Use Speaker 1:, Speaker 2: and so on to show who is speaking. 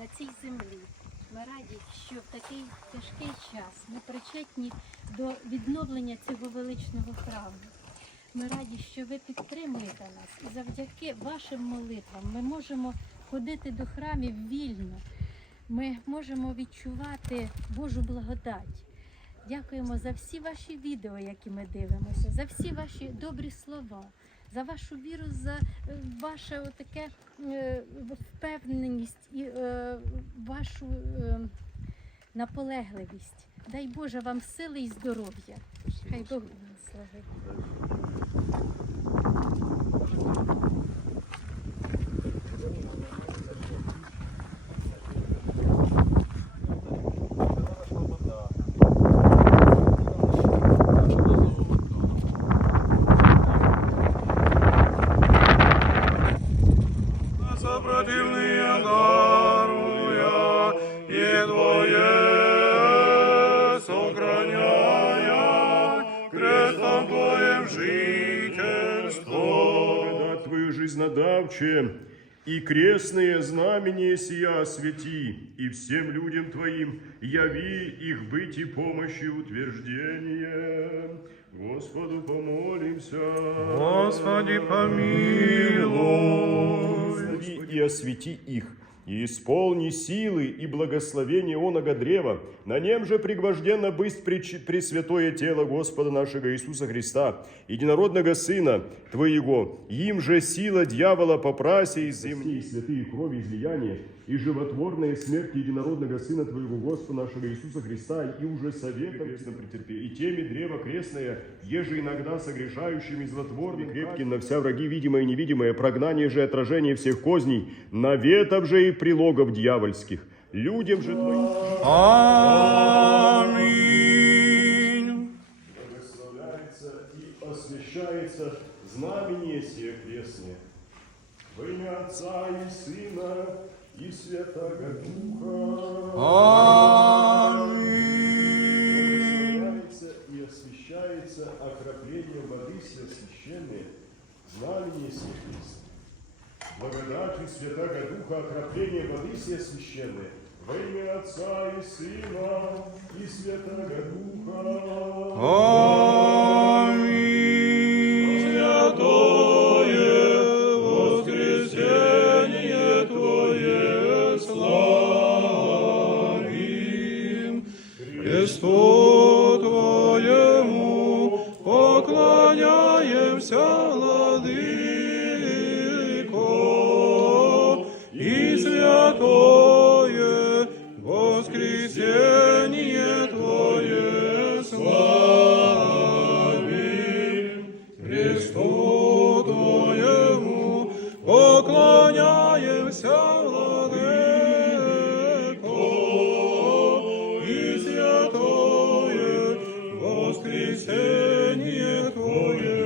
Speaker 1: на цій землі. Ми раді, що в такий тяжкий час ми причетні до відновлення цього величного храму. Ми раді, що ви підтримуєте нас, і завдяки вашим молитвам ми можемо ходити до храмів вільно. Ми можемо відчувати Божу благодать. Дякуємо за всі ваші відео, які ми дивимося, за всі ваші добрі слова, за вашу віру, за е, ваше отаке е, впевненість і е, вашу е, наполегливість. Дай Боже вам сили і здоров'я. Хай Бог благословить.
Speaker 2: Жительство.
Speaker 3: Благодать Твою жизнодавче, и крестные знамения сия освети, и всем людям Твоим яви их быть и помощи утверждение. Господу помолимся.
Speaker 2: Господи, помилуй.
Speaker 3: Благослови и освети их, и исполни силы и благословения оного древа, на нем же пригвожденно прич- пресвятое тело Господа нашего Иисуса Христа, единородного Сына Твоего, им же сила дьявола попраси из земли, и святые крови излияния, и животворная смерть единородного Сына Твоего Господа нашего Иисуса Христа, и уже советом претерпи, и теми древо крестное, еже иногда согрешающими злотворным, крепким на вся враги видимое и невидимое, прогнание же отражение всех козней, наветов же и прилогов дьявольских, людям же Твоим.
Speaker 2: Аминь.
Speaker 3: Благословляется и освящается знамение сие крестное. Во имя Отца и Сына и Святого Духа.
Speaker 2: Аминь.
Speaker 3: Благословляется и освящается окроплением воды священное, знамение сие крестное. Благодатью Святого Духа окропление воды сие священное, во имя Отца и Сына и Святого Духа.
Speaker 2: Аминь. Святое воскресение Твое славим. Христу Твоему поклоняемся, далеко, и святое воскресенье Твое.